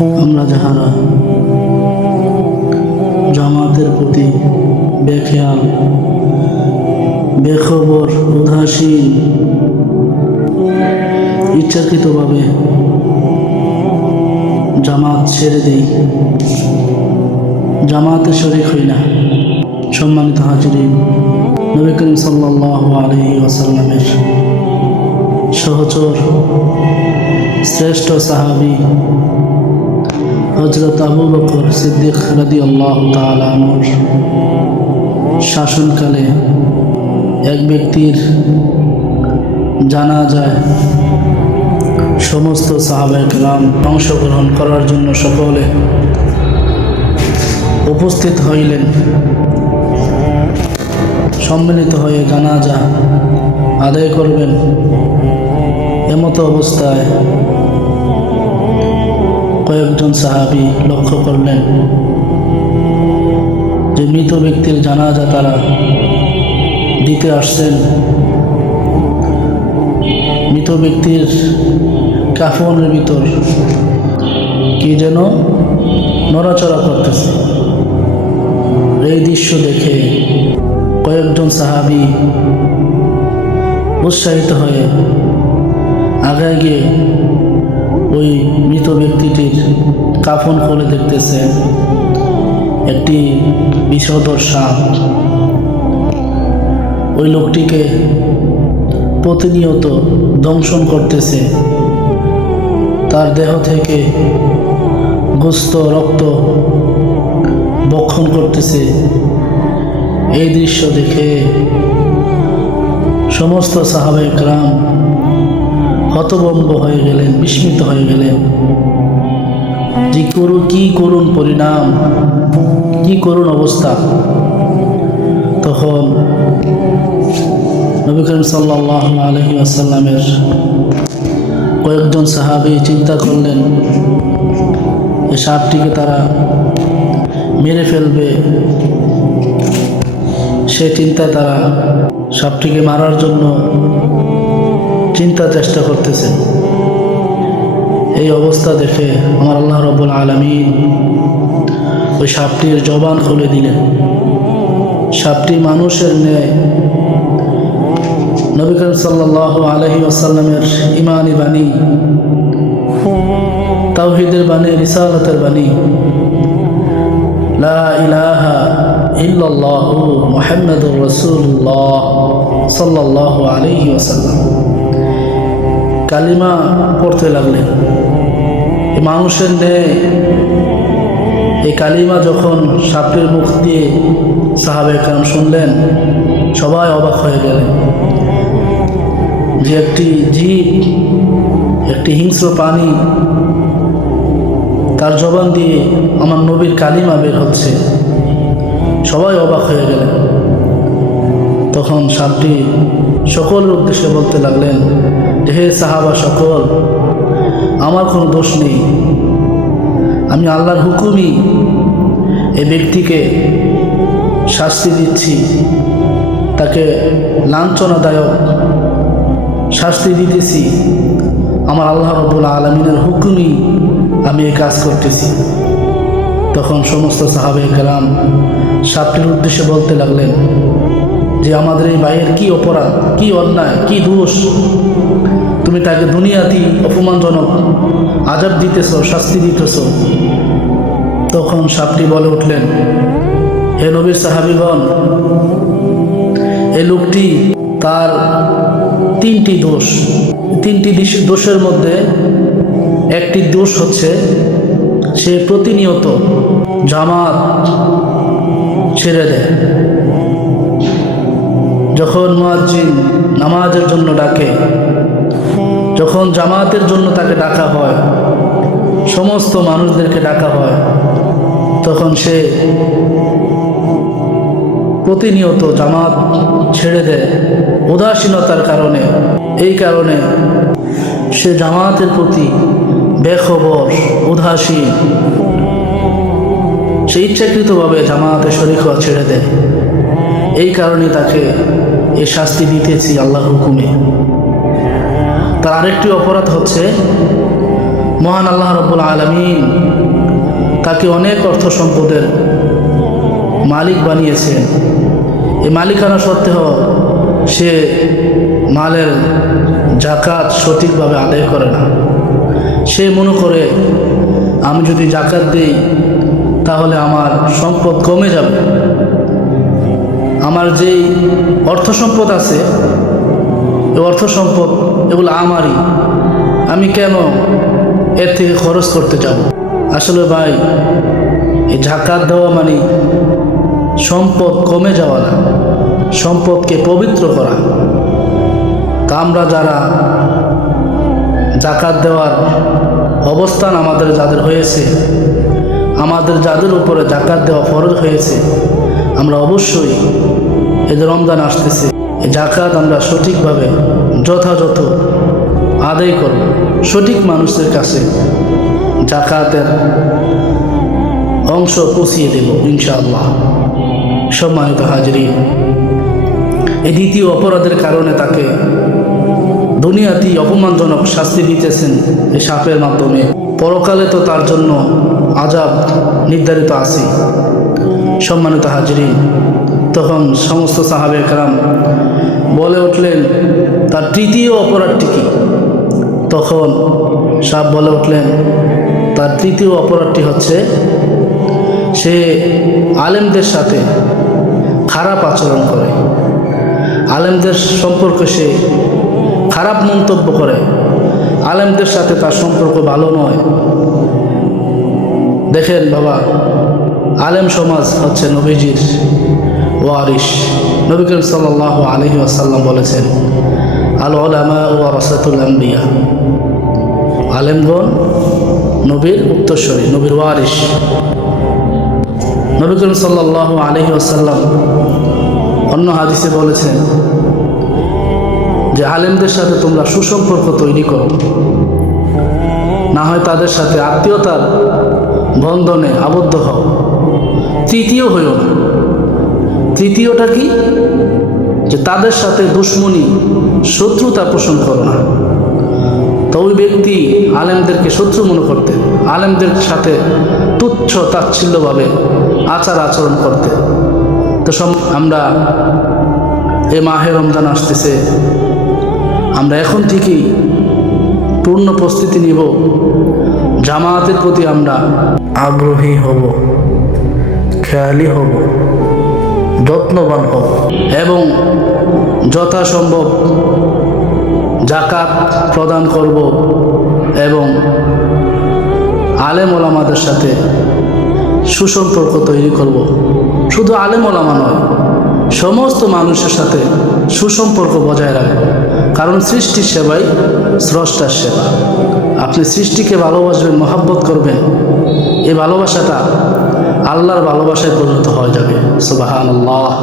আমরা যাহারা জামাতের প্রতি বেখেয়াল, বেখবর, উদাসীন, ইচ্ছাকৃতভাবে জামাত ছেড়ে দেই, জামাতে শরীক হই না। সম্মানিত হাজিরিন, নবী করিম সাল্লাল্লাহু আলাইহি ওয়াসাল্লামের সহচর শ্রেষ্ঠ সাহাবী হযরত আবু বকর সিদ্দিক রাদিয়াল্লাহু তাআলা আনহুর শাসনকালে এক ব্যক্তির জানাজায় সমস্ত সাহাবায়ে কেরাম অংশগ্রহণ করার জন্য সকলে উপস্থিত হইলেন। সম্মিলিত হয়ে জানাজা আদায় করবেন। এমতো অবস্থায় কয়েকজন সাহাবী লক্ষ্য করলেন যে মৃত ব্যক্তির জানাজা তারা দিতে আসছেন। মৃত ব্যক্তির কাফনের ভিতর কি যেন নড়াচড়া করতেছে। এই দৃশ্য দেখে কয়েকজন সাহাবী উৎসাহিত হয়ে আগায় গিয়ে ওই মৃত ব্যক্তিটির কাফন খুলে দেখতেছে একটি বিষধর সাপ ওই লোকটিকে প্রতিনিয়ত দংশন করতেছে। তার দেহ থেকে গোস্ত, রক্ত ভক্ষণ করতেছে। এই দৃশ্য দেখে সমস্ত সাহাবায়ে কেরাম হতভম্ব হয়ে গেলেন, বিস্মিত হয়ে গেলেন যে কি করুণ পরিণাম, কি করুণ অবস্থা। তখন নবী করিম সাল্লাল্লাহু আলাইহি ওয়াসাল্লামের কয়েকজন সাহাবী চিন্তা করলেন এই সাপটিকে তারা মেরে ফেলবে। সে চিন্তায় তারা সাপটিকে মারার জন্য চেষ্টা করতেছে। এই অবস্থা দেখে আমার আল্লাহ রাব্বুল আলামিন ওই সাপটির জবান খুলে দিলেন। সাপটি মানুষের ন্যায় নবী করিম সাল্লাল্লাহু আলাইহি ওয়াসাল্লামের ঈমানি বাণী, তাওহীদের বাণী, রিসালাতের বাণী, লা ইলাহা ইল্লাল্লাহু মুহাম্মাদুর রাসূলুল্লাহ সাল্লাল্লাহু আলাইহি ওয়াসাল্লাম কালিমা পড়তে লাগলেন। মানুষের ন্যায় এই কালিমা যখন সাপের মুখ দিয়ে সাহাবায়ে কেরাম শুনলেন, সবাই অবাক হয়ে গেলেন যে একটি জীব, একটি হিংস্র প্রাণী, তার জবান দিয়ে আমার নবীর কালিমা বের হচ্ছে। সবাই অবাক হয়ে গেলেন। তখন সাপটি সকলের উদ্দেশ্যে বলতে লাগলেন, হে সাহাবা সকল, আমার কোনো দোষ নেই। আমি আল্লাহর হুকুমই এই ব্যক্তিকে শাস্তি দিচ্ছি, তাকে লাঞ্ছনাদায়ক শাস্তি দিতেছি। আমার আল্লাহ রাব্বুল আলামিনের হুকুমই আমি এই কাজ করতেছি। তখন সমস্ত সাহাবায়ে কেরাম সাপটির উদ্দেশ্যে বলতে লাগলেন যে আমাদের এই ভাইয়ের কি অপরাধ, কি অন্যায়, কি দোষ, তুমি তাকে দুনিয়াতেই অপমানজনক আযাব দিতেছ, শাস্তি দিতেছ। তখন সাপটি বলে উঠলেন, হে নবীর সাহাবীগণ, এই লোকটি তার তিনটি দোষ। তিনটি দোষের মধ্যে একটি দোষ হচ্ছে সে প্রতিনিয়ত জামাত ছেড়ে দেয়। যখন মুয়াজ্জিন নামাজের জন্য ডাকে, যখন জামাতের জন্য তাকে ডাকা হয়, সমস্ত মানুষদেরকে ডাকা হয়, তখন সে প্রতিনিয়ত জামাত ছেড়ে দেয় উদাসীনতার কারণে। এই কারণে সে জামাতের প্রতি বেখবর, উদাসীন, সে ইচ্ছাকৃতভাবে জামাতে শরীক হওয়া ছেড়ে দেয়। এই কারণে তাকে এই শাস্তি দিতেছি আল্লাহর হুকুমে। তার আরেকটি অপরাধ হচ্ছে মহান আল্লাহ রাব্বুল আলামিন তাকে অনেক অর্থ সম্পদের মালিক বানিয়েছেন। এই মালিকানা সত্ত্বেও সে মালের জাকাত সঠিকভাবে আদায় করে না। সে মনে করে আমি যদি জাকাত দিই তাহলে আমার সম্পদ কমে যাবে, আমার যেই অর্থ সম্পদ আছে এই অর্থ সম্পদ এগুলো আমারই, আমি কেন এর থেকে খরচ করতে যাব। আসলে ভাই, এই জাকাত দেওয়া মানে সম্পদ কমে যাওয়া না, সম্পদকে পবিত্র করা। তা আমরা যারা জাকাত দেওয়ার অবস্থান আমাদের যাদের হয়েছে, আমাদের যাদের উপরে জাকাত দেওয়া ফরজ হয়েছে, আমরা অবশ্যই এদের রমজান আসতেছে, এই জাকাত আমরা সঠিকভাবে যথাযথ আদায় করব, সঠিক মানুষের কাছে জাকাতের অংশ পৌঁছিয়ে দেব ইনশাআল্লাহ। সম্মানিত হাজরিন, এই দ্বিতীয় অপরাধের কারণে তাকে দুনিয়াতেই অপমানজনক শাস্তি দিতেছেন এই সাপের মাধ্যমে। পরকালে তো তার জন্য আযাব নির্ধারিত আছে। সম্মানিত হাজরিন, তখন সমস্ত সাহাবে কেরাম বলে উঠলেন তার তৃতীয় অপরাধটি কি? তখন সাপ বলে উঠলেন তার তৃতীয় অপরাধটি হচ্ছে সে আলেমদের সাথে খারাপ আচরণ করে, আলেমদের সম্পর্কে সে খারাপ মন্তব্য করে, আলেমদের সাথে তার সম্পর্ক ভালো নয়। দেখেন বাবা, আলেম সমাজ হচ্ছে নবীজির ওয়ারিস। নবী করিম সাল্লাল্লাহু আলাইহি ওয়াসাল্লাম বলেছেন, আল উলামা ওয়ারাসাতুল আম্বিয়া, আলেমগণ নবীর উত্তরসূরি, নবীর ওয়ারিস। নবী করিম সাল্লাল্লাহু আলাইহি ওয়াসাল্লাম অন্য হাদিসে বলেছেন যে আলেমদের সাথে তোমরা সুসম্পর্ক তৈরি করো, না হয় তাদের সাথে আত্মীয়তার বন্ধনে আবদ্ধ হও। তৃতীয় হইও না। তৃতীয়টা কি? যে তাদের সাথে দুশ্মনী, শত্রুতা পোষণ করো না। তো ওই ব্যক্তি আলেমদেরকে শত্রু মনে করতেন, আলেমদের সাথে তুচ্ছ তাচ্ছিল্যভাবে আচরণ করতে। তো আমরা এ মাহে রমজান আসতেছে, আমরা এখন থেকেই পূর্ণ প্রস্তুতি নিব, জামাতের প্রতি আমরা আগ্রহী হব, খেয়ালি হব, যত্নবান হব এবং যথাসম্ভব জাকাত প্রদান করব এবং আলেম ওলামাদের সাথে সুসম্পর্ক তৈরি করব। শুধু আলেম ওলামা নয়, সমস্ত মানুষের সাথে সুসম্পর্ক বজায় রাখব, কারণ সৃষ্টির সেবাই স্রষ্টার সেবা। আপনি সৃষ্টিকে ভালোবাসবেন, মহাব্বত করবেন, এই ভালোবাসাটা আল্লাহর ভালোবাসায় পরিণত হয়ে যাবে। সুবহানাল্লাহ।